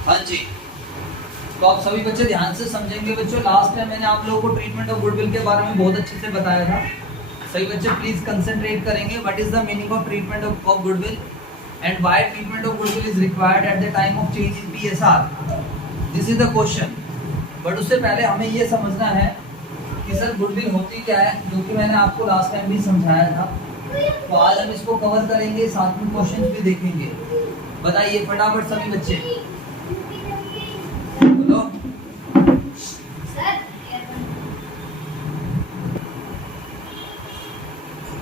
हाँ जी, तो आप सभी बच्चे ध्यान से समझेंगे बच्चों। लास्ट टाइम मैंने आप लोगों को ट्रीटमेंट ऑफ गुडविल के बारे में बहुत अच्छे से बताया था। सभी बच्चे प्लीज कंसंट्रेट करेंगे। What is the meaning of treatment of goodwill and why treatment of goodwill is required at the time of change in PSR, this is the question. But उससे पहले हमें ये समझना है कि सर गुडविल होती क्या है, जो कि मैंने आपको लास्ट टाइम भी समझाया था। तो आज हम इसको कवर करेंगे, साथ में क्वेश्चन भी देखेंगे। बताइए फटाफट सभी बच्चे बोलो।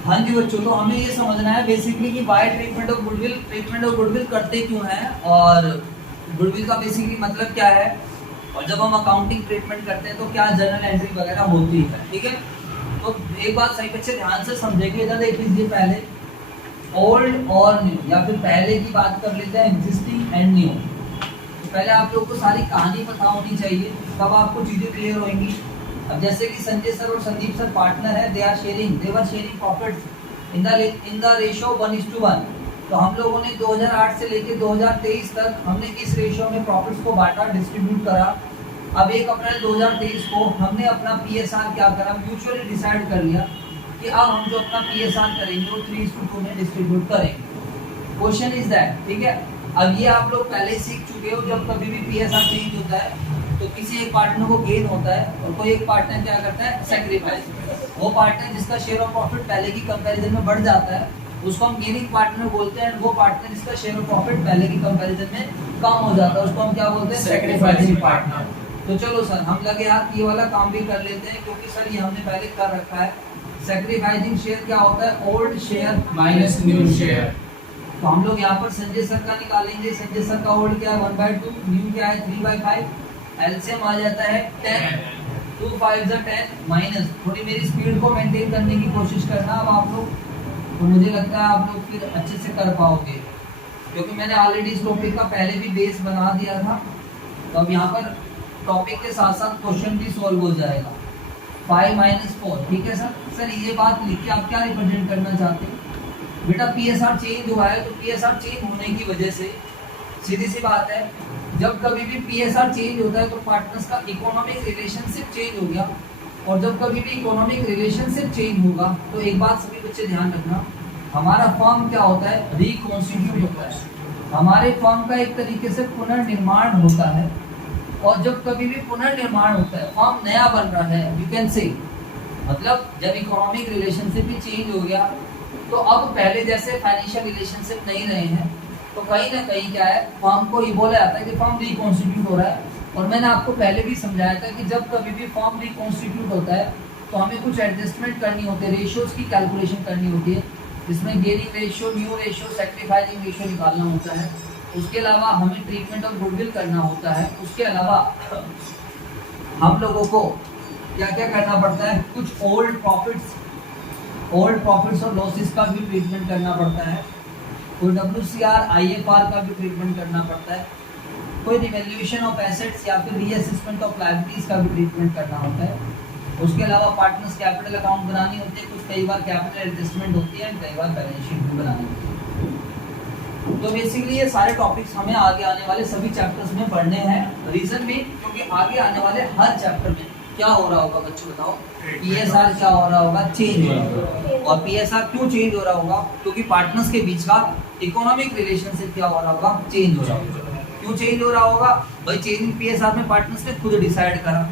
हाँ जी बच्चों, तो हमें ये समझना है बेसिकली कि व्हाई ट्रीटमेंट ऑफ गुडविल करते क्यों हैं, और गुडविल का बेसिकली मतलब क्या है, और जब हम अकाउंटिंग ट्रीटमेंट करते हैं तो क्या जर्नल एंट्री वगैरह होती है। ठीक है, तो एक बात सही बच्चे ध्यान से समझेंगे। इधर देख लीजिए, पहले ओल्ड और न्यू, या फिर पहले की बात कर लेते हैं एग्जिस्टिंग एंड न्यू। तो पहले आप लोग को सारी कहानी पता होनी चाहिए, तब आपको चीजें क्लियर होंगी। अब जैसे कि संजय सर और संदीप सर पार्टनर है, they were sharing profits in the ratio 1:1। तो हम लोगों ने 2008 से लेकर 2023 तक हमने इस रेशियो में प्रॉफिट्स को बांटा, डिस्ट्रीब्यूट करा। अब 1 अप्रैल 2023 को हमने अपना पीएसआर क्या करा, म्यूचुअली डिसाइड कर लिया कि अब हम जो अपना पीएसआर करेंगे वो 3:2 में डिस्ट्रीब्यूट करेंगे। क्वेश्चन इज दैट, ठीक है। अब ये आप लोग पहले सीख चुके हो, जब कभी भी पीएसआर चेंज होता है तो किसी एक पार्टनर को गेन होता है और कोई एक पार्टनर क्या करता है, सैक्रिफाइस। वो पार्टनर जिसका शेयर ऑफ प्रॉफिट पहले की कंपैरिजन में बढ़ जाता है उसको हम गेनिंग पार्टनर बोलते हैं। वो पार्टनर जिसका शेयर ऑफ प्रॉफिट पहले की कंपैरिजन में कम हो जाता है उसको हम क्या बोलते हैं, सैक्रिफाइसिंग पार्टनर। तो चलो सर हम लगे हाथ ये वाला काम भी कर लेते हैं, क्योंकि सर ये हमने पहले कर रखा है। सैक्रिफाइसिंग शेयर क्या होता है, old share minus new share. तो हम लोग यहाँ पर संजय सर का निकालेंगे। संजय सर का ओल्ड क्या है 1/2, न्यू क्या है 3/5, एलसीएम आ जाता है 10, 2 5 10 माइनस। थोड़ी मेरी स्पीड को मेंटेन करने की कोशिश करना अब आप लोग, तो मुझे लगता है आप लोग फिर अच्छे से कर पाओगे, क्योंकि मैंने ऑलरेडी इस टॉपिक का पहले भी बेस बना दिया था। तो अब यहाँ पर टॉपिक के साथ साथ क्वेश्चन भी सॉल्व हो जाएगा। 5 - 4, ठीक है सर। सर ये बात लिख के आप क्या रिप्रेजेंट करना चाहते हैं बेटा, पीएसआर चेंज हुआ है तो पीएसआर चेंज होने की वजह से सीधी सी बात है, जब कभी भी पीएसआर चेंज होता है तो पार्टनर्स का इकोनॉमिक रिलेशनशिप चेंज हो गया। और जब कभी भी इकोनॉमिक रिलेशनशिप चेंज होगा तो एक बात सभी बच्चे ध्यान रखना, हमारा फर्म क्या होता है, रिकॉन्स्टिट्यूट होता है। हमारे फर्म का एक तरीके से पुनर्निर्माण होता है। और जब कभी भी पुनर्निर्माण होता है, फर्म नया बन रहा है, यू कैन से मतलब जब इकोनॉमिक रिलेशनशिप भी चेंज हो गया तो अब पहले जैसे फाइनेंशियल रिलेशनशिप नहीं रहे हैं, तो कहीं ना कहीं क्या है, फर्म को ये बोला जाता है कि फर्म रिकॉन्स्टिट्यूट हो रहा है। और मैंने आपको पहले भी समझाया था कि जब कभी भी फर्म रिकॉन्स्टिट्यूट होता है तो हमें कुछ एडजस्टमेंट करनी होती है, रेशियोज की कैलकुलेशन करनी होती है, जिसमें gaining ratio, new ratio, sacrificing ratio निकालना होता है। उसके अलावा हमें ट्रीटमेंट ऑफ गुडविल करना होता है। उसके अलावा हम लोगों को क्या क्या करना पड़ता है, कुछ ओल्ड प्रॉफिट्स और लॉसेस का भी ट्रीटमेंट करना पड़ता है। कोई WCR, IFR का भी ट्रीटमेंट करना पड़ता है। कोई रिवैल्यूएशन ऑफ एसेट्स या फिर रीअसेसमेंट ऑफ लायबिलिटीज का भी ट्रीटमेंट करना होता है। उसके अलावा पार्टनर्स कैपिटल अकाउंट बनानी होती है, कुछ कई बार कैपिटल एडजस्टमेंट होती है, कई बार बैलेंस शीट भी बनानी होती है। तो बेसिकली ये सारे टॉपिक्स हमें आगे आने वाले सभी चैप्टर्स में पढ़ने हैं। रीजन भी क्योंकि आगे आने वाले हर चैप्टर में क्या हो रहा होगा बच्चों, बताओ, पीएसआर क्या हो रहा होगा, चेंज हो रहा होगा। और पीएसआर क्यों चेंज हो रहा होगा, क्योंकि पार्टनर्स के बीच का इकोनॉमिक रिलेशनशिप क्या हो रहा होगा, चेंज हो रहा होगा। क्यों चेंज हो रहा होगा भाई, चेंज इन पीएसआर में पार्टनर्स ने खुद डिसाइड करा।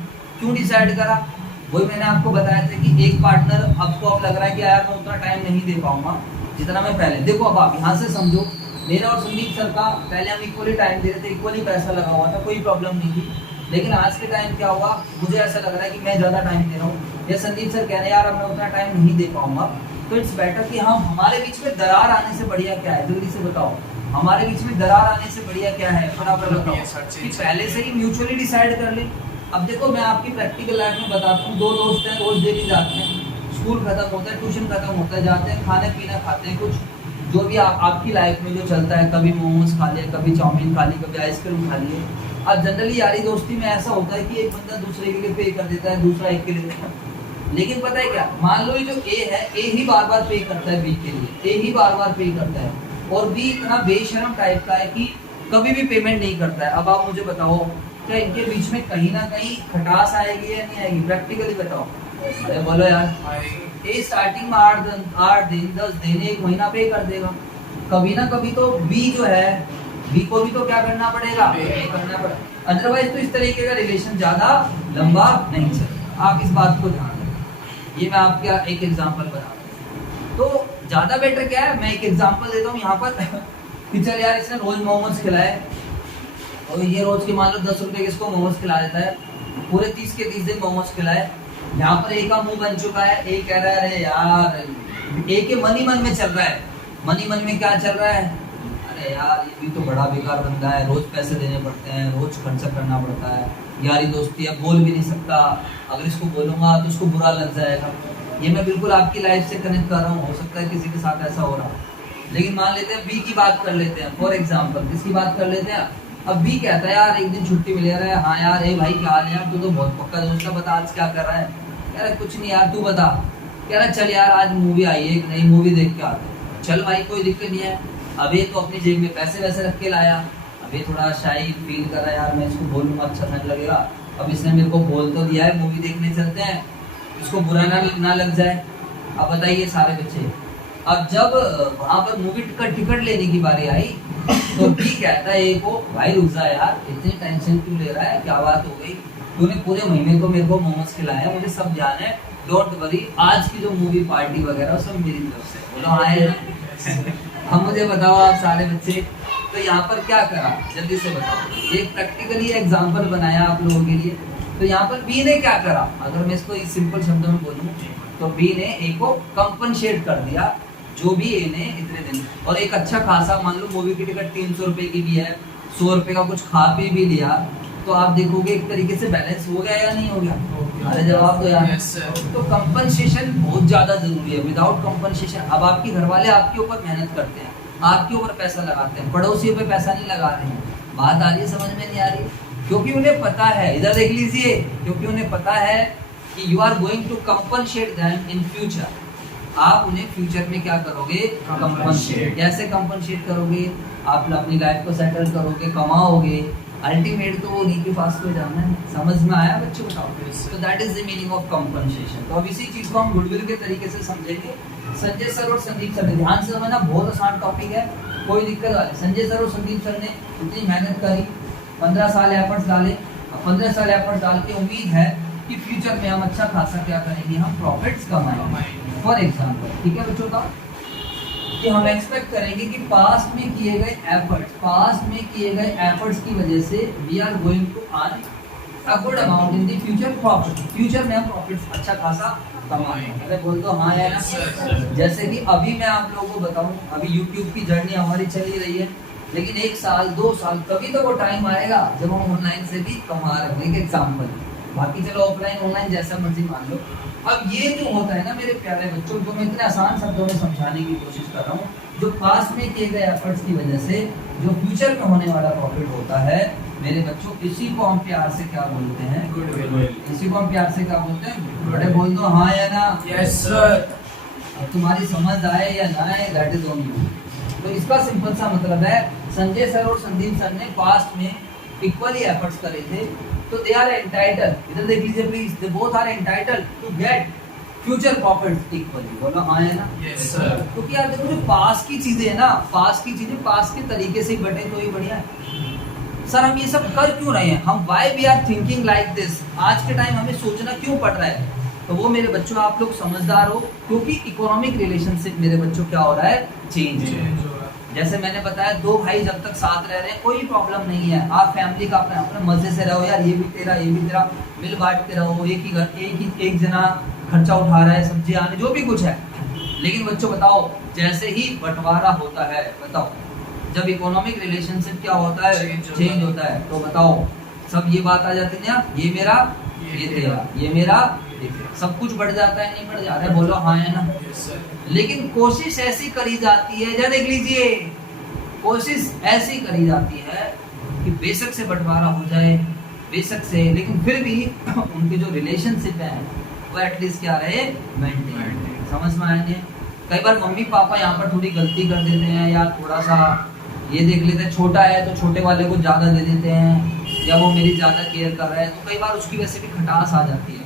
क्यों डिसाइड करा, वही मैंने आपको बताया था कि एक पार्टनर आपको अब लग रहा है कि यार मैं उतना टाइम नहीं दे पाऊंगा जितना मैं पहले। देखो अब आप यहाँ से समझो, मेरा और संदीप सर का पहले हम इक्वली टाइम दे रहे थे, इक्वली पैसा लगा हुआ था, कोई प्रॉब्लम नहीं थी। लेकिन आज के टाइम क्या हुआ, मुझे ऐसा लग रहा है कि मैं ज़्यादा टाइम दे रहा हूँ, या संदीप सर कह रहे हैं यार अब मैं उतना टाइम नहीं दे पाऊंगा। तो इट्स बेटर कि हम, हमारे बीच में दरार आने से बढ़िया क्या है, जल्दी से बताओ, हमारे बीच में दरार आने से बढ़िया क्या है, फटाफट बताओ कि पहले से ही म्यूचुअली डिसाइड कर ले। अब देखो मैं आपकी प्रैक्टिकल लाइफ में बताता हूँ, दो दोस्त हैं, रोज डेली जाते हैं, स्कूल खत्म होता है, ट्यूशन खत्म होता है, जाते हैं खाने पीना खाते हैं, कुछ जो भी आपकी लाइफ में जो चलता है, कभी मोमोज खा लिए, कभी चाउमीन खा ली, कभी आइसक्रीम खा लिए। अब जनरली यारी दोस्ती में ऐसा होता है कि एक बंदा दूसरे के लिए पे कर देता है, दूसरा एक के लिए देता है। लेकिन पता है क्या, मान लो ये जो ए है, ए ही बार बार पे करता है बी के लिए, ए ही बार बार पे करता है, और बी इतना बेशरम टाइप का है कि कभी भी पेमेंट नहीं करता है। अब आप मुझे बताओ क्या इनके बीच में कहीं ना कहीं खटास आएगी या नहीं आएगी? प्रैक्टिकली बताओ। अरे बोलो यार, ए स्टार्टिंग में 8 दिन 10 दिन 1 महीना पे कर देगा, कभी ना कभी तो बी जो है, बी को भी तो क्या करना पड़ेगा, करना पड़ेगा। अदरवाइज तो इस तरीके का रिलेशन ज्यादा लंबा नहीं चलेगा। आप इस बात को ध्यान रखें। ये मैं आपका एक एग्जांपल बता रहा हूँ। तो ज्यादा बेटर क्या है, मैं एक एग्जांपल देता हूँ यहाँ पर कि चल यार इसने रोज मोमोज खिलाए और ये रोज के मान लो 10 रुपए के इसको मोमोज खिला देता है, पूरे 30 के 30 दिन मोमोज खिलाए। यहाँ पर एक का मुंह बन चुका है, एक कह रहा है अरे यार, एक के मन ही मन में चल रहा है, मन ही मन में क्या चल रहा है, अरे यार ये भी तो बड़ा बेकार बंदा है, रोज पैसे देने पड़ते हैं, रोज खर्चा करना पड़ता है, यारी दोस्ती अब बोल भी नहीं सकता, अगर इसको बोलूंगा तो उसको बुरा लग जाएगा। ये मैं बिल्कुल आपकी लाइफ से कनेक्ट कर रहा हूँ, हो सकता है किसी के साथ ऐसा हो रहा हो। लेकिन मान लेते हैं बी की बात कर लेते हैं, फॉर एग्जाम्पल किसकी बात कर लेते हैं। अब बी कहता है यार एक दिन छुट्टी मिले रहा है, हाँ यार, भाई क्या हाल है यार, तू तो बहुत पक्का दोस्त है, बता आज क्या कर रहा है। कह रहा कुछ नहीं यार, तू बता। कह रहा चल यार आज मूवी आई है, एक नई मूवी देख के आते हैं। चल भाई कोई दिक्कत नहीं है। अभी तो अपनी जेब में पैसे वैसे रख के लाया, अभी थोड़ा शाई फील कर रहा है यार, मैं इसको बोलूंगा अच्छा नहीं लगेगा। अब इसने मेरे को बोल तो दिया है मूवी देखने चलते हैं, इसको बुरा ना लग जाए। अब बताइए सारे बच्चे, अब जब वहां पर मूवी का टिकट लेने की बारी आई तो बी कहता है ए को, भाई रुक जा यार, इतनी टेंशन क्यों ले रहा है, क्या बात हो गई, तूने पूरे महीने को मेरे को मोमोज खिलाया, मुझे सब ध्यान है, डोंट वरी, आज की जो मूवी पार्टी वगैरह सब मेरी तरफ से। बोलो हाँ। हम मुझे बताओ आप सारे बच्चे, तो यहाँ पर क्या करा जल्दी से बताओ। एक प्रैक्टिकली एग्जांपल बनाया आप लोगों के लिए। तो यहाँ पर बी ने क्या करा, अगर मैं इसको इस सिंपल शब्दों में बोलूं तो बी ने ए को कंपनसेट कर दिया जो भी ए ने इतने दिन, और एक अच्छा खासा मान लो मूवी की टिकट 300 रुपए की भी है, 100 रुपए का कुछ खा पी भी लिया, तो आप देखोगे एक तरीके से बैलेंस हो गया या नहीं हो गया। अरे जवाब दो यार। तो कंपनसेशन बहुत ज्यादा जरूरी है। विदाउट कंपनसेशन, अब आपके घर वाले आपके ऊपर मेहनत करते हैं, आपके ऊपर पैसा लगाते हैं, पड़ोसियों पे पैसा नहीं लगा रहे हैं, बात आ रही है समझ में नहीं आ रही, क्योंकि उन्हें पता है, इधर देख लीजिए, क्योंकि उन्हें पता है कि you are going to compensate them in future. आप उन्हें फ्यूचर में क्या करोगे, कंपनसेट। कैसे कंपनसेट करोगे, आप अपनी लाइफ को सेटल करोगे, कमाओगे, अल्टीमेट तो वो उन्हीं के पास तो जाना है। समझ में आया बच्चों, बताओ। तो that is the meaning of compensation. तो अब इसी चीज को हम गुडविल के तरीके से समझेंगे। संजय सर और संदीप सर ने, ध्यान से समझना, बहुत आसान टॉपिक है, कोई दिक्कत वाली। संजय सर और संदीप सर ने इतनी मेहनत करी, 15 साल एफर्ट्स डाले, अब 15 साल एफर्ट्स डाल के उम्मीद है कि फ्यूचर में हम अच्छा खासा क्या करेंगे, हम प्रॉफिट्स कमाएंगे। फॉर एग्जाम्पल, ठीक है बच्चों का, कि हम एक्सपेक्ट करेंगे कि पास्ट में किए गए एफर्ट्स की वजह से we are going to earn a good amount in the future profit. Future में हम प्रॉफिट्स अच्छा खासा कमाएंगे। अरे बोल दो हाँ या ना। जैसे कि अभी मैं आप लोगों को बताऊं, अभी यूट्यूब की जर्नी हमारी चल ही रही है, लेकिन 1 साल 2 साल कभी तो वो टाइम आएगा जब हम ऑनलाइन से भी कमा रहे हैं। एक एग्जाम्पल, बाकी चलो ऑफलाइन ऑनलाइन जैसा मर्जी मान लो। अब ये जो होता है ना मेरे प्यारे बच्चों, जो मैं इतने आसान शब्दों में समझाने की कोशिश कर रहा हूँ, जो पास्ट में किए गए एफर्ट्स की वजह से जो फ्यूचर में होने वाला प्रॉफिट होता है मेरे बच्चों, इसी को हम प्यार से क्या बोलते हैं, गुडविल। इसी को हम प्यार से क्या बोलते हैं, बड़े बोल दो हाँ या ना। Yes sir. अब तुम्हारी समझ आए या ना आए, दैट इज ऑन यू। तो इसका सिंपल सा मतलब है, संजय सर और संदीप सर ने पास्ट में इक्वली एफर्ट्स करे थे, तो दे आर एंटाइटल, इधर देख लीजिए please, they both are entitle to get future profits equally. बोलो हाँ है ना। Yes sir. क्योंकि यार देखो जो पास की चीजें है ना, पास की चीजें पास के तरीके से ही बटे तो ही बढ़िया है। सर हम ये सब कर क्यों रहे हैं, हम why we are thinking like this, आज के टाइम हमें सोचना क्यों पड़ रहा है, तो वो मेरे बच्चों आप लोग समझदार हो, क्योंकि इकोनॉमिक रिलेशनशिप मेरे बच्चों क्या हो रहा है, चेंज हो रहा है। जैसे मैंने बताया, 2 भाई जब तक साथ रह रहे हैं कोई प्रॉब्लम नहीं है, आप फैमिली का अपने मजे से रहो यार, ये भी तेरा ये भी तेरा, मिल बांटते रहो, एक ही घर एक जना खर्चा उठा रहा है, सब्जी आने जो भी कुछ है। लेकिन बच्चों बताओ, जैसे ही बंटवारा होता है, बताओ जब इकोनॉमिक रिलेशनशिप क्या होता है, चेंज होता है, तो बताओ सब ये बात आ जाती है ना, ये मेरा ये तेरा, ये मेरा सब कुछ बढ़ जाता है, नहीं बढ़ जाता है, बोलो हाँ है ना। लेकिन कोशिश ऐसी करी जाती है, जरा देख लीजिए, कोशिश ऐसी करी जाती है कि बेशक से बंटवारा हो जाए, बेशक से, लेकिन फिर भी उनके जो रिलेशनशिप है वो एटलीस्ट क्या रहे, मेंटेन। समझ में आएंगे। कई बार मम्मी पापा यहाँ पर थोड़ी गलती कर देते हैं, या थोड़ा सा ये देख लेते हैं, छोटा है तो छोटे वाले को ज़्यादा दे देते हैं, या वो मेरी ज़्यादा केयर कर रहा है, तो कई बार उसकी वजह से भी खटास आ जाती है।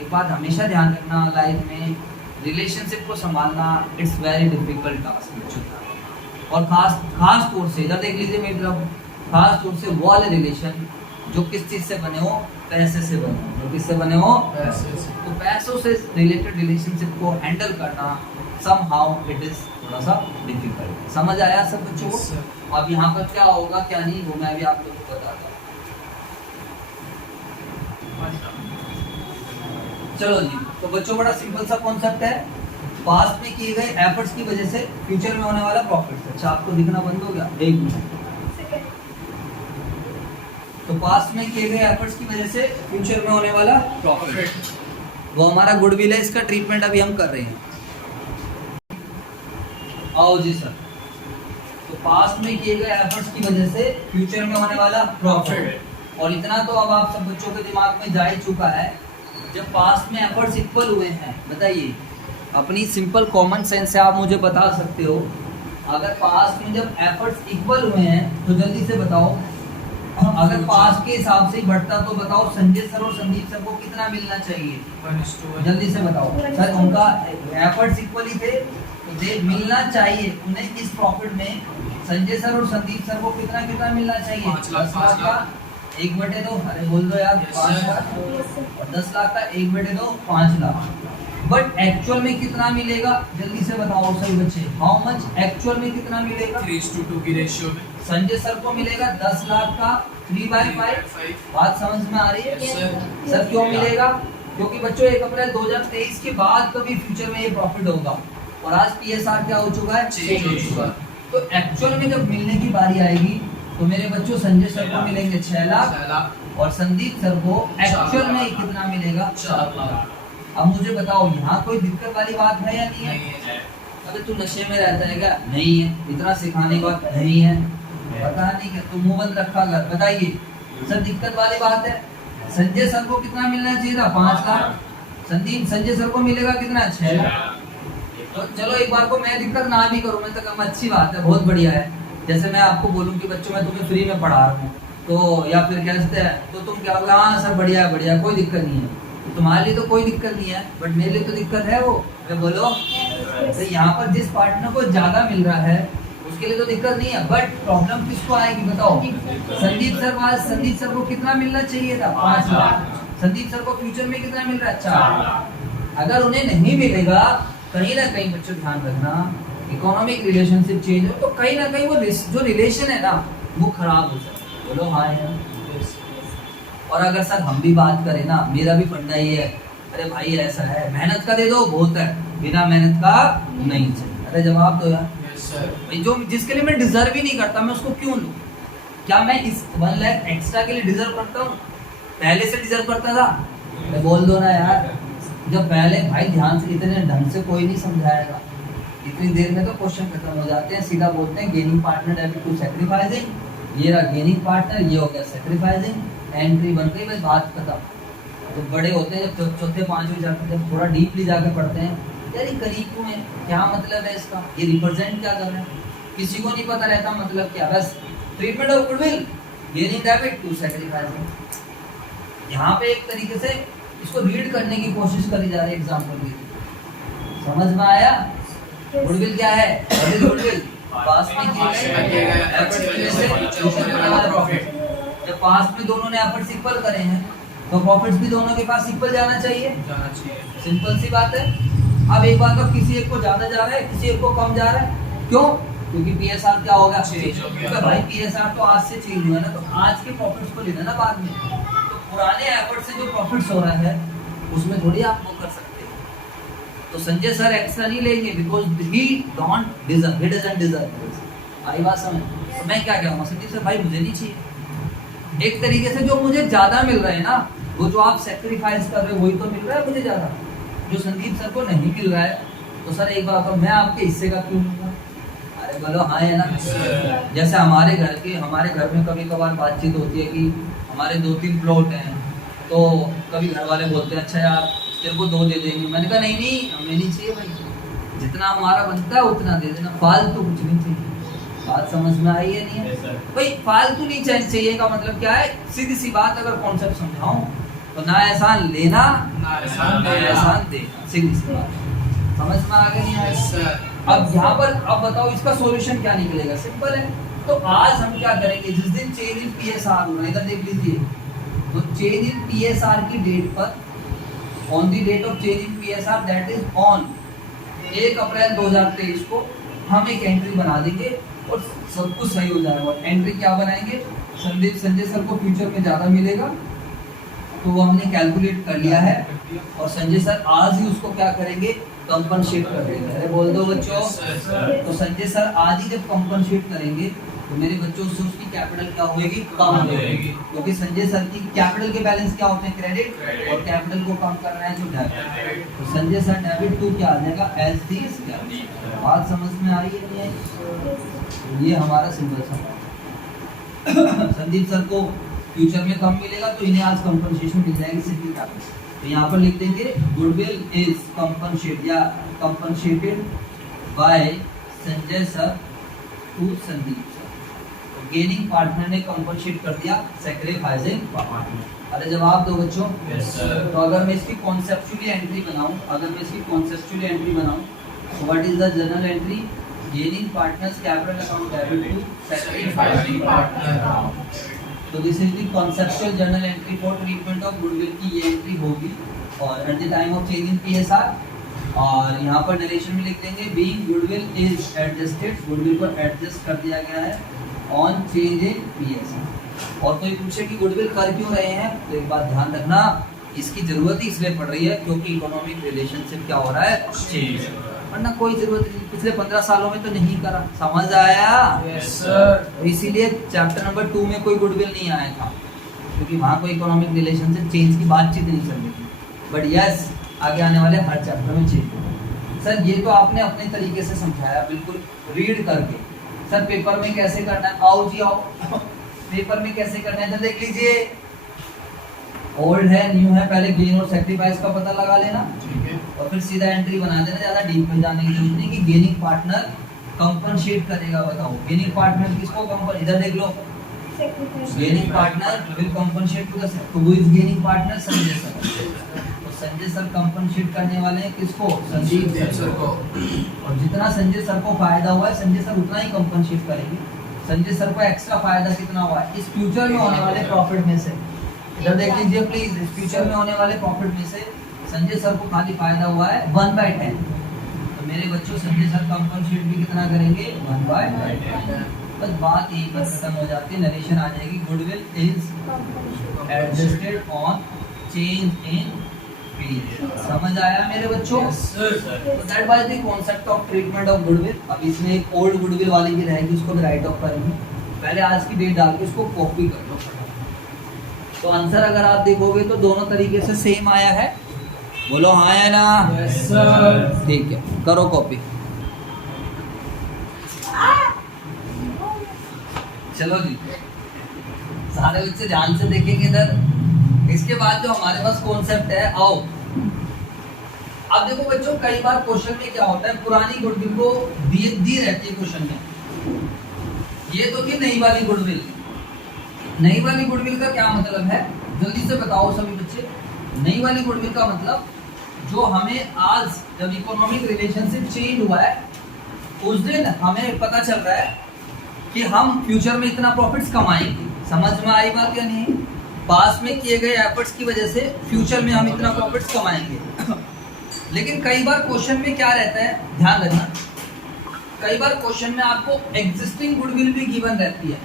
एक बात हमेशा ध्यान रखना, लाइफ में रिलेशनशिप को संभालना इट्स वेरी डिफिकल्ट टास्क बच्चों का। और खास तौर से इधर देख लीजिए मेरी तरफ, खास तौर से वो वाले रिलेशन जो किस चीज़ से बने हो, पैसे से बने हो, जो किससे बने हो, पैसे से। तो पैसों से रिलेटेड रिलेशनशिप को हैंडल करना somehow it is थोड़ा सा डिफिकल्ट। समझ आया सब बच्चों को? अब यहाँ पर क्या होगा क्या नहीं वो मैं भी आप लोगों को बताता हूँ। चलो जी, तो बच्चों बड़ा सिंपल सा कॉन्सेप्ट है, पास्ट में किए गए एफर्ट्स की वजह से फ्यूचर में होने वाला प्रॉफिट। अच्छा आपको दिखना बंद हो गया, एक मिनट। तो पास्ट में किए गए एफर्ट्स की वजह से फ्यूचर में होने वाला प्रॉफिट, वो हमारा गुडविल है, इसका ट्रीटमेंट अभी हम कर रहे हैं। आओ जी सर, तो पास्ट में किए गए एफर्ट्स की वजह से फ्यूचर में होने वाला प्रॉफिट, और इतना तो अब आप सब बच्चों के दिमाग में जा ही चुका है, जब पास्ट में एफर्ट्स इक्वल हुए हैं, बताइए अपनी सिंपल कॉमन सेंस से आप मुझे बता सकते हो, अगर पास्ट में जब एफर्ट्स इक्वल हुए हैं तो जल्दी से बताओ, अगर पास्ट के हिसाब से ही बढ़ता तो बताओ संजय सर और संदीप सर को कितना मिलना चाहिए, जल्दी से बताओ सर। उनका एफर्ट्स इक्वल ही थे, तो मिलना चाहिए उन्हें इस प्रॉफिट में संजय सर और संदीप सर को कितना कितना मिलना चाहिए, 10 लाख का 1/2, अरे बोल दो यार 5 लाख, और 10 लाख का 1/2 5 लाख। बट एक्चुअल में कितना मिलेगा, जल्दी से बताओ सही बच्चे, हाउ मच एक्चुअल में कितना मिलेगा, 3:2 की रेशियो में संजय सर को मिलेगा 10 लाख का 3/5। बात समझ में आ रही है? सर क्यों मिलेगा? क्योंकि बच्चों 1 अप्रैल 2023 के बाद कभी फ्यूचर में ये प्रॉफिट होगा, और आज पीएसआर क्या हो चुका है, चेंज हो चुका है। तो एक्चुअल में जब मिलने की बारी आएगी तो मेरे बच्चों संजय सर को मिलेंगे 6 लाख, और संदीप सर को एक्चुअल में कितना मिलेगा, 4 लाख। अब मुझे बताओ यहाँ कोई दिक्कत वाली बात है या नहीं है? अबे तू नशे में रहता है क्या? नहीं है। इतना सिखाने का नहीं है, पता नहीं क्या तू मुंह बंद रखा कर। बताइए सर दिक्कत वाली बात है, संजय सर को कितना मिलना चाहिए था, 5 लाख, संजय सर को मिलेगा कितना, 6 लाख। तो चलो एक बार को मैं दिक्कत ना भी करूँ, मैं तो कम अच्छी बात है, बहुत बढ़िया है। जैसे मैं आपको बोलूँ कि बच्चों मैं तुम्हें फ्री में पढ़ा रहा हूँ, तो या फिर कहते हैं तो तुम क्या बोला, हाँ सर बढ़िया है बढ़िया, कोई दिक्कत नहीं है। तो तुम्हारे लिए तो कोई दिक्कत नहीं है, बट मेरे लिए तो दिक्कत है। वो मैं बोलो तो यहाँ पर जिस पार्टनर को ज्यादा मिल रहा है उसके लिए तो दिक्कत नहीं है, बट प्रॉब्लम किसको आएगी बताओ? संदीप सर को कितना मिलना चाहिए था, 5 लाख। संदीप सर को फ्यूचर में कितना मिल रहा है, 4 लाख। अगर उन्हें नहीं मिलेगा, कहीं ना कहीं बच्चों ध्यान रखना, इकोनॉमिक रिलेशनशिप चेंज हो तो कहीं ना कहीं वो जो रिलेशन है ना वो खराब हो जाए। बोलो हाँ यार। और अगर सर हम भी बात करें ना, मेरा भी फंडा ये है, अरे भाई ऐसा है मेहनत का दे दो बहुत है, बिना मेहनत का नहीं चाहिए। अरे जवाब दो यार। भाई जो जिसके लिए मैं डिजर्व ही नहीं करता मैं उसको क्यों लूँ? क्या मैं इस 1 लाख एक्स्ट्रा के लिए डिजर्व करता हूँ? पहले से डिजर्व करता था? मैं बोल दो ना यार। जब पहले भाई ध्यान से इतने ढंग से कोई नहीं समझाएगा, इतनी देर में तो क्वेश्चन खत्म हो जाते हैं, सीधा बोलते हैं gaining partner debit to sacrificing, ये रहा गेनिंग पार्टनर, ये हो गया सैक्रिफाइसिंग, एंट्री बन गई, बस बात खत्म। तो बड़े होते हैं जब चौथे पांचवें जाते हैं, जब थोड़ा डीपली जाके पढ़ते हैं, यार ये करीब क्यों है, क्या मतलब है इसका, ये रिप्रेजेंट क्या कर रहे हैं, किसी को नहीं पता रहता मतलब क्या। बस treatment of goodwill, gaining debit to sacrificing, यहाँ पे एक तरीके से इसको रीड करने की कोशिश करी जा रही है एग्जाम्पल की। समझ में आया? गुडविल क्या है? गुडविल पास में किए गए प्रॉफिट। जब पास में दोनों ने एफर्ट्स इक्वल करे हैं तो प्रॉफिट्स भी दोनों के पास इक्वल जाना चाहिए। सिंपल सी बात है। अब एक बात, अब किसी एक को ज्यादा जा रहा है, किसी एक को कम जा रहा है, क्यों? क्योंकि पीएसआर क्या होगा, चेंज हो गया। भाई पीएसआर तो आज से चेंज हुआ ना, तो आज के प्रॉफिट्स को लेना ना बाद में। तो पुराने एफर्ट से जो प्रॉफिट्स हो रहा है उसमें थोड़ी आप वो कर सकते हो। तो संजय सर एक्स्ट्रा नहीं लेंगे because he don't deserve, he doesn't deserve. आई बात समझ? तो मैं क्या कहूँगा, संजय सर भाई मुझे नहीं चाहिए। एक तरीके से जो मुझे ज्यादा मिल रहा है ना, वो जो आप सेक्रीफाइस कर रहे हो वही तो मिल रहा है मुझे ज्यादा, जो संदीप सर को नहीं मिल रहा है। तो सर एक बात, मैं आपके हिस्से का क्यों लूंगा? अरे बोलो हाँ है ना। जैसे हमारे घर में कभी कभार बातचीत होती है कि हमारे 2-3 प्लॉट हैं, तो कभी घर वाले बोलते हैं अच्छा यार तेरे को 2 दे देंगे। मैंने कहा नहीं हमें नहीं चाहिए भाई, जितना हमारा बनता है उतना दे देना, फालतू कुछ नहीं चाहिए। बात समझ में आई है नहीं है? भाई फालतू नहीं चाहिए का मतलब क्या है? सीधी सी बात अगर कॉन्सेप्ट समझाऊं तो ना एहसान लेना ना एहसान देना, सीधी सी बात। समझ में आ गई नहीं आया? अब यहाँ पर अब बताओ इसका सॉल्यूशन क्या निकलेगा? सिंपल है। तो आज हम क्या करेंगे, जिस दिन चेंज इन पीएसआर होगा, इधर देख लीजिए, तो चेंज इन पीएसआर की डेट पर, on the date of change in PSR that is on 1 April 2023 को हम एक एंट्री बना देंगे और सब कुछ सही हो जाएगा। और एंट्री क्या बनाएंगे? संजय सर को फ्यूचर में ज्यादा मिलेगा तो वो हमने कैलकुलेट कर लिया है, और संजय सर आज ही उसको क्या करेंगे? कंपनसेट कर देंगे। अरे बोल दो बच्चों। तो संजय सर आज ही जब कंपनसेट करेंगे तो मेरे बच्चों से उसकी कैपिटल क्या होगी? कम हो जाएगी, क्योंकि संजय सर की कैपिटल के बैलेंस क्या होते हैं? क्रेडिट, और कैपिटल को कम करना है तो डेबिट। तो संजय सर डेबिट टू क्या आ जाएगा? As this. बात समझ में आई है नहीं आई? ये हमारा सिंपल सा संदीप सर को फ्यूचर में कम मिलेगा तो इन्हें आज कंपनसेशन मिल जाएगी सिंपल कैपिटल। तो यहाँ पर लिख देंगे गुडविल इज कंपनसेट या compensated by Sanjay sir to Sandeep sir. तो गेनिंग पार्टनर ने कंपनसेट कर दिया सैक्रिफाइसिंग पार्टनर। अरे जवाब दो बच्चों। तो अगर मैं इसकी कॉन्सेप्चुअली एंट्री बनाऊं, तो what is the general entry? Gaining partners capital account debit to sacrificing partner. तो this is the conceptual journal entry for treatment of goodwill की ये एंट्री होगी, और at the time of change in PSR. और यहाँ पर narration में लिख देंगे being goodwill is adjusted, goodwill को एडजस्ट कर दिया गया है ऑन चेंज इन पीएसआर। और कोई पूछे कि गुडविल कर क्यों रहे हैं, तो एक बात ध्यान रखना, इसकी जरूरत ही इसलिए पड़ रही है क्योंकि इकोनॉमिक रिलेशनशिप क्या हो रहा है? चेंज। वरना कोई जरूरत नहीं, पिछले 15 सालों में तो नहीं करा। समझ आया? Yes sir. तो इसीलिए चैप्टर नंबर 2 में कोई गुडविल नहीं आया था, क्योंकि वहाँ कोई इकोनॉमिक रिलेशनशिप चेंज की बातचीत नहीं चल रही थी। बट यस, आगे आने वाले हर चैप्टर में चेंज होगा। सर ये तो आपने अपने तरीके से समझाया, बिल्कुल रीड करके। सर पेपर में कैसे करना है? आओ जी आओ पेपर में कैसे करना है, तो देख लीजिए। ओल्ड है न्यू है, पहले गेन और सैक्रिफाइस का पता लगा लेना, ठीक है, और फिर सीधा एंट्री बना देना। ज्यादा डीप में जाने की जरूरत नहीं कि गेनिंग पार्टनर कंपनसेट करेगा। बताओ गेनिंग पार्टनर किसको कंपन, इधर देख लो, gaining partner will compensate to the तो who is gaining partner? Sanjay sir. तो संजय सर कंपनसेट करने वाले हैं किसको? संदीप सर को। और जितना संजय सर को फायदा हुआ है संजय सर उतना ही कंपनसेट करेंगे। संजय सर को एक्स्ट्रा फायदा कितना हुआ है? इस फ्यूचर में होने वाले प्रॉफिट में से, इधर देख लीजिए प्लीज, इस फ्यूचर में होने वाले प्रॉफिट में से संजय सर को खाली फायदा हुआ है 1/10। तो मेरे बच्चों संजय सर कंपनसेट भी कितना करेंगे? 1/10। बस बात यही पर खत्म हो जाती है, नरेशन आ जाएगी। Goodwill is adjusted on change in period. समझ आया मेरे बच्चों? तो that was the concept of treatment of goodwill. अब इसमें एक ओल्ड गुडविल वाली भी रहेगी, उसको भी राइट ऑफ करेंगे। पहले आज की डेट डाल के उसको कॉपी कर लो। तो आंसर अगर आप देखोगे तो दोनों तरीके से सेम आया है। बोलो हाँ या ना? Yes sir. ठीक है, करो कॉपी। चलो जी, सारे बच्चे ध्यान से देखेंगे इधर। इसके बाद जो हमारे पास कॉन्सेप्ट है, आओ अब देखो बच्चों, कई बार क्वेश्चन में क्या होता है, पुरानी गुडविल को दी रहती है क्वेश्चन में। ये तो थी नई वाली गुडविल। नई वाली गुडविल का क्या मतलब है, जल्दी से बताओ सभी बच्चे। नई वाली गुडविल का मतलब जो हमें आज जब इकोनॉमिक रिलेशनशिप चेंज हुआ है उस दिन हमें पता चल रहा है कि हम फ्यूचर में इतना प्रॉफिट्स कमाएंगे। समझ में आई बात या नहीं? पास्ट में किए गए एफर्ट्स की वजह से फ्यूचर में हम इतना प्रॉफिट्स कमाएंगे। लेकिन कई बार क्वेश्चन में क्या रहता है, ध्यान रखना, कई बार क्वेश्चन में आपको एग्जिस्टिंग गुडविल भी गिवन रहती है।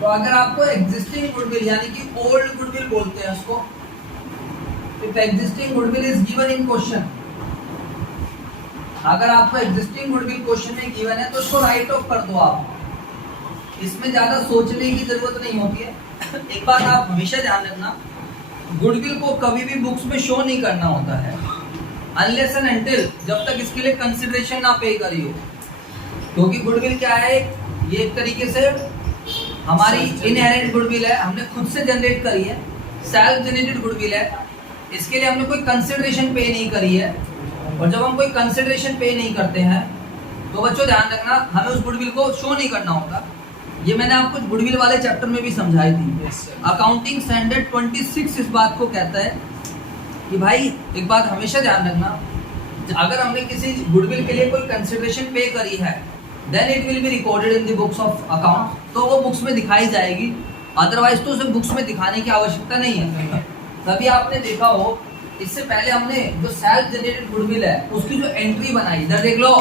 तो अगर आपको एग्जिस्टिंग गुडविल यानी कि ओल्ड गुडविल बोलते हैं उसको, if existing goodwill is given in question, अगर आपको एग्जिस्टिंग गुडविल क्वेश्चन में गिवन है तो उसको राइट ऑफ कर दो आप। इसमें ज्यादा सोचने की जरूरत नहीं होती है। एक बात आप हमेशा ध्यान रखना, गुडविल को कभी भी बुक्स में शो नहीं करना होता है अनलेस एंड अनटिल, जब तक इसके लिए कंसिडरेशन ना पे करी हो। क्योंकि गुडविल क्या है, ये एक तरीके से हमारी इनहेरेंट गुडविल है, हमने खुद से जनरेट करी है, सेल्फ जनरेटेड गुडविल है। इसके लिए हमने कोई कंसिडरेशन पे नहीं करी है। और जब हम कोई कंसिडरेशन पे नहीं करते हैं तो तो बच्चों ध्यान रखना, हमें उस गुडविल को शो नहीं करना होता। ये मैंने आपको गुडविल वाले चैप्टर में भी समझाई थी। Yes, sir. अकाउंटिंग स्टैंडर्ड 26 इस बात को कहता है कि भाई एक बात हमेशा ध्यान रखना, अगर हमने किसी गुडविल के लिए कोई कंसिडरेशन पे करी है, then it will be recorded in the books of account, तो वो बुक्स में दिखाई जाएगी। अदरवाइज तो उसे बुक्स में दिखाने की आवश्यकता नहीं है। तभी आपने देखा हो, इससे पहले हमने जो सेल्फ जनरेटेड गुडविल है उसकी जो एंट्री बनाई, इधर देख लो,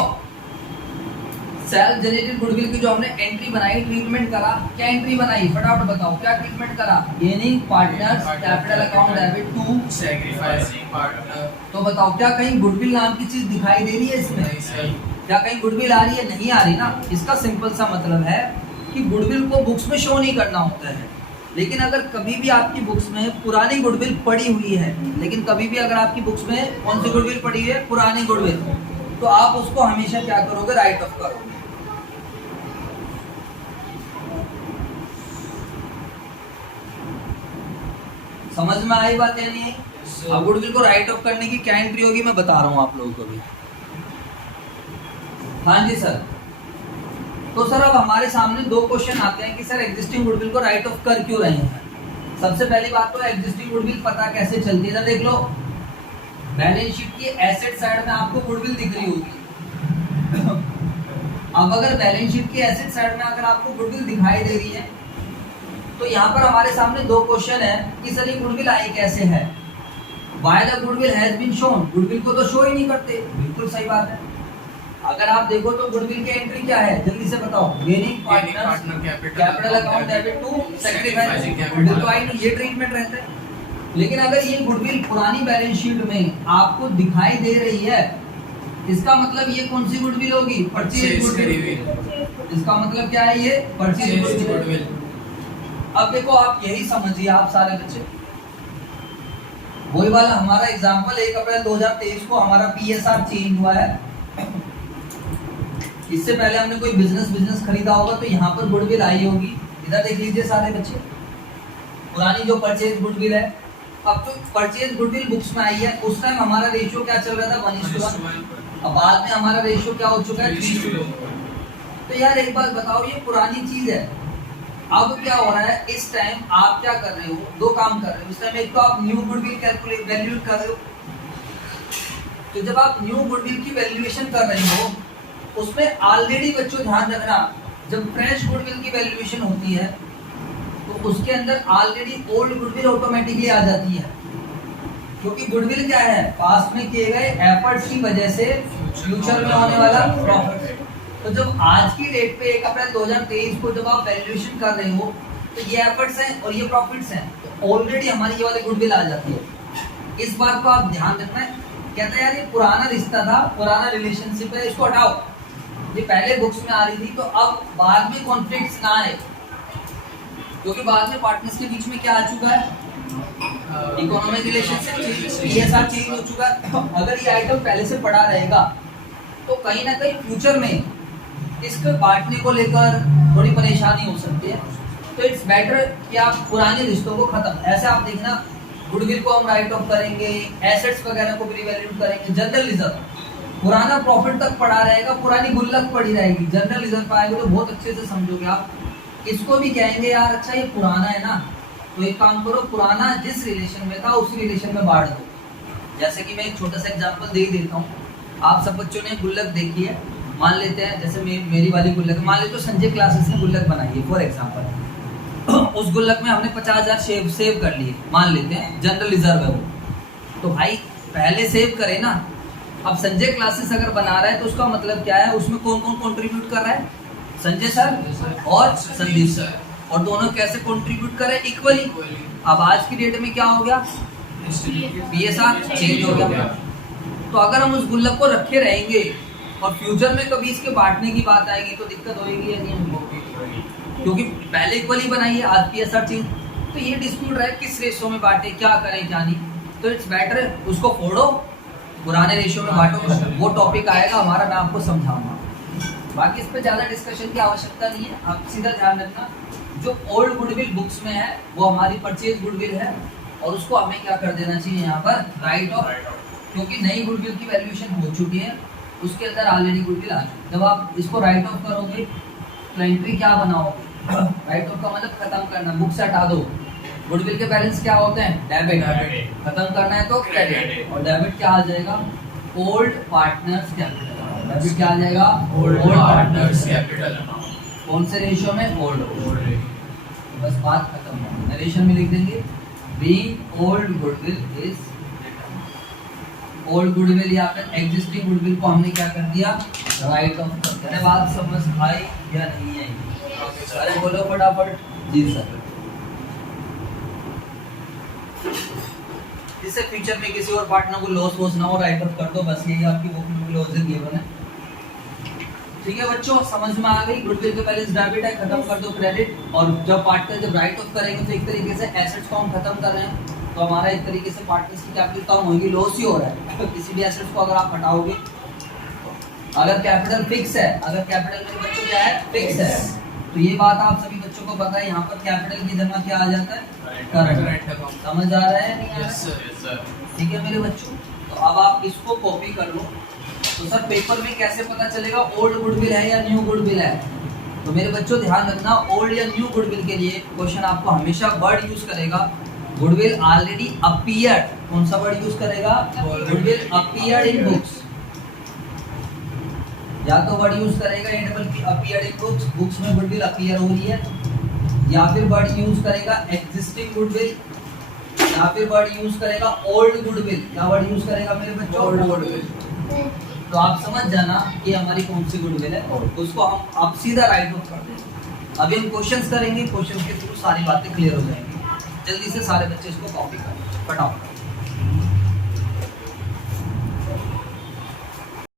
सेल्फ जनरेटेड गुडविल की जो हमने एंट्री बनाई, ट्रीटमेंट करा, क्या एंट्री बनाई फटाफट बताओ, क्या ट्रीटमेंट करा? Gaining partners, capital account debit to sacrificing partner. तो बताओ क्या कहीं गुडविल नाम की चीज दिखाई दे रही है इसमें? नहीं सर। क्या कहीं गुडविल आ रही है? नहीं आ रही ना। इसका सिंपल सा मतलब है कि गुडविल को बुक्स में शो नहीं करना होता है। लेकिन अगर कभी भी आपकी बुक्स में पुरानी गुडविल पड़ी हुई है, लेकिन कभी भी अगर आपकी बुक्स में कौन सी गुडविल पड़ी है? पुरानी गुडविल, तो आप उसको हमेशा क्या करोगे? राइट ऑफ करोगे। समझ में आई बात या नहीं? अब गुडविल को राइट ऑफ करने की क्या एंट्री होगी मैं बता रहा हूं आप लोगों को भी। हाँ जी सर। तो सर अब हमारे सामने दो क्वेश्चन आते हैं कि सर एग्जिस्टिंग गुडविल को राइट ऑफ कर क्यों रहे हैं। सबसे पहली बात तो एग्जिस्टिंग गुडविल पता कैसे चलती है, देख लो बैलेंस शीट की एसेट साइड में आपको गुडविल दिख रही होगी। अब अगर बैलेंस शीट की एसेट साइड में अगर आपको गुडविल दिखाई दे रही है, तो यहाँ पर हमारे सामने दो क्वेश्चन है कि सर ये गुडविल आई कैसे है। Why the goodwill has been shown, goodwill को तो शो ही नहीं करते, बिल्कुल सही बात है। अगर आप देखो तो गुडविल की एंट्री क्या है, जल्दी से बताओ? Gaining partners, capital account debit to sacrificing, goodwill तो आई नहीं, ये ट्रीटमेंट रहता है। लेकिन अगर ये गुडविल पुरानी बैलेंस शीट में आपको दिखाई दे रही है, इसका मतलब ये कौन सी गुडविल होगी? Purchase goodwill. इसका मतलब क्या है? ये परचेज गुडविल। अब देखो आप यही समझिए आप सारे बच्चे, वही वाला हमारा एग्जांपल 1 अप्रैल 2023 को हमारा पीएसआर चेंज हुआ है। इससे पहले हमने कोई बिजनेस खरीदा होगा तो यहाँ पर गुडविल आई होगी। इधर देख लीजिए सारे बच्चे, पुरानी जो परचेज गुडविल है। अब जो परचेज गुडविल बुक्स में आई है उस टाइम हमारा रेशियो क्या चल रहा था? 1:1। अब बाद में हमारा रेशियो क्या हो चुका है? 3:2। तो यार एक बात बताओ, ये पुरानी चीज है। अब क्या हो रहा है, इस टाइम आप क्या कर रहे हो? दो काम कर रहे हो इस टाइम। एक तो आप न्यू गुडविल कैलकुलेट वैल्यूएट कर रहे हो। तो जब आप न्यू गुडविल की वैल्यूएशन कर रहे हो, उसमें ऑलरेडी बच्चों ध्यान रखना, जब फ्रेश गुडविल की वैल्यूएशन होती है तो उसके अंदर ऑलरेडी ओल्ड गुडविल ऑटोमेटिकली आ जाती है। क्योंकि गुडविल क्या है? पास्ट में किए गए एफर्ट्स की वजह से फ्यूचर में होने वाला प्रॉफिट। तो जब आज की डेट पे 1 अप्रैल 2023 को जब आप वैल्यूएशन कर रहे हो, तो ये एफर्ट्स हैं और ये प्रॉफिट्स हैं, तो ऑलरेडी हमारी ये वाली गुडविल आ जाती है। इस बात को आप ध्यान रखना है। कहता है यार ये पुराना रिश्ता था, पुराना रिलेशनशिप है, इसको हटाओ। ये पहले बुक्स में आ रही थी, तो अब बाद में कॉन्फ्लिक्ट्स ना आए, क्योंकि बाद में पार्टनर्स के बीच में क्या आ चुका है? इकोनॉमिक रिलेशनशिप, पीएसआर चेंज हो चुका है। अगर ये आइटम पहले से पड़ा रहेगा तो कहीं ना कहीं फ्यूचर में इसको बांटने को लेकर थोड़ी परेशानी हो सकती है। तो इट्स बेटर कि आप पुराने रिश्तों को खत्म, ऐसे आप देखना गुडविल को हम राइट ऑफ करेंगे, एसेट्स वगैरह को भी रिवैल्यूएट करेंगे। जनरल रिजर्व पुराना प्रॉफिट तक पड़ा रहेगा, पुरानी गुल्लक पड़ी रहेगी। जनरल रिजर्व पाएंगे तो बहुत अच्छे से समझोगे आप। इसको भी कहेंगे यार अच्छा ये पुराना है ना, तो एक काम करो, पुराना जिस रिलेशन में था उसी रिलेशन में बांट दो। जैसे कि मैं एक छोटा सा एग्जांपल दे देता हूँ। आप सब बच्चों ने गुल्लक देखी है, मान लेते हैं जैसे मेरी वाली गुल्लक, मान लेते तो संजय क्लासेस ने गुल्लक बनाई है फॉर एग्जांपल। उस गुल्लक में हमने 50,000 सेव कर लिए, मान लेते हैं जनरल रिजर्व है वो। तो भाई पहले सेव करे ना। अब संजय क्लासेस अगर बना रहा है तो उसका मतलब क्या है? उसमें कौन कौन कंट्रीब्यूट कर रहा है? संजय सर और संदीप सर, और दोनों कैसे कंट्रीब्यूट कर रहे हैं? इक्वली। अब आज की डेट में क्या हो गया? पीएसआर चेंज हो गया। तो अगर हम उस गुल्लक को रखे रहेंगे और फ्यूचर में कभी इसके बांटने की बात आएगी तो दिक्कत होगी या नहीं होगी? क्योंकि पहले इक्वली बनाई है, आज पीएसआर चेंज। तो ये डिस्प्यूट रहा है किस रेशो में बांटे, क्या करें क्या नहीं। तो इट्स बेटर उसको फोड़ो, पुराने रेशो में बांटो। वो टॉपिक आएगा हमारा, मैं आपको समझाऊंगा। बाकी इस पर ज्यादा डिस्कशन की आवश्यकता नहीं है। आप सीधा ध्यान रखना, जो ओल्ड गुडविल बुक्स में है वो हमारी परचेज गुडविल है, और उसको हमें क्या कर देना चाहिए यहाँ पर? Right of. क्योंकि नई गुडविल की वैल्यूएशन हो चुकी है, उसके अंदर ऑलरेडी गुडविल आ चुकी। जब आप इसको राइट ऑफ करोगे तो एंट्री क्या बनाओगे? राइट ऑफ का मतलब खत्म करना, बुक से हटा दो। गुडविल के बैलेंस क्या होते हैं? डेबिट। खत्म करना है तो क्रेडिट। और डेबिट क्या आ जाएगा? Old partners capital. डेबिट क्या आ जाएगा? Old partners capital amount. कौन से रेशियो में? ओल्ड। बस बात खत्म है। नरेशन में लिख देंगे being old goodwill is old goodwill या फिर एग्जिस्टिंग गुडविल को हमने क्या कर दिया? राइट ऑफ कर दिया। बात समझ आई या नहीं आई? अरे बोलो फटाफट। जी सर। इससे फ्यूचर में किसी और पार्टनर को लॉस वॉस ना हो, राइट ऑफ कर दो, बस यही आपकी बुक में क्लोज गिवन है। ठीक है बच्चों, समझ में आ गई? गुडविल के बैलेंस डेबिट है, खत्म कर दो क्रेडिट। और जब पार्टनर जब राइट ऑफ करेंगे तो एक तरीके से एसेट्स को हम खत्म कर रहे हैं, तो हमारा एक तरीके से पार्टनर्स की कैपिटल कम होगी, लॉस ही हो रहा है। तो किसी भी एसेट्स को अगर आप हटाओगे, अगर कैपिटल फिक्स है, अगर कैपिटल मेरे बच्चों क्या है? फिक्स है, तो ये बात आप सभी बच्चों को पता है। यहाँ पर कैपिटल की जगह क्या आ जाता है? Current account. समझ आ रहा है नहीं आ रहा? ठीक है मेरे बच्चों, तो अब आप इसको कॉपी कर लो। तो सर पेपर में कैसे पता चलेगा ओल्ड गुडविल है या न्यू गुडविल है? तो मेरे बच्चों ध्यान रखना, ओल्ड या न्यू गुडविल के लिए क्वेश्चन आपको हमेशा वर्ड यूज करेगा गुडविल ऑलरेडी अपीयर्ड। कौन सा वर्ड यूज करेगा? Goodwill appeared in books. या तो वर्ड यूज करेगा अपीयर्ड इन बुक्स, बुक्स में गुडविल अपीयर हो रही है, या फिर वर्ड यूज करेगा एग्जिस्टिंग गुडविल, या फिर वर्ड यूज करेगा ओल्ड गुडविल। क्या वर्ड यूज करेगा मेरे बच्चों? Old goodwill. तो आप समझ जाना कि हमारी कौन सी गुडविल है, उसको हम आप सीधा राइट ऑफ कर देंगे। अभी हम क्वेश्चंस करेंगे, क्वेश्चंस के थ्रू सारी बातें क्लियर हो जाएंगी। जल्दी से सारे बच्चे इसको कॉपी करें फटाफट।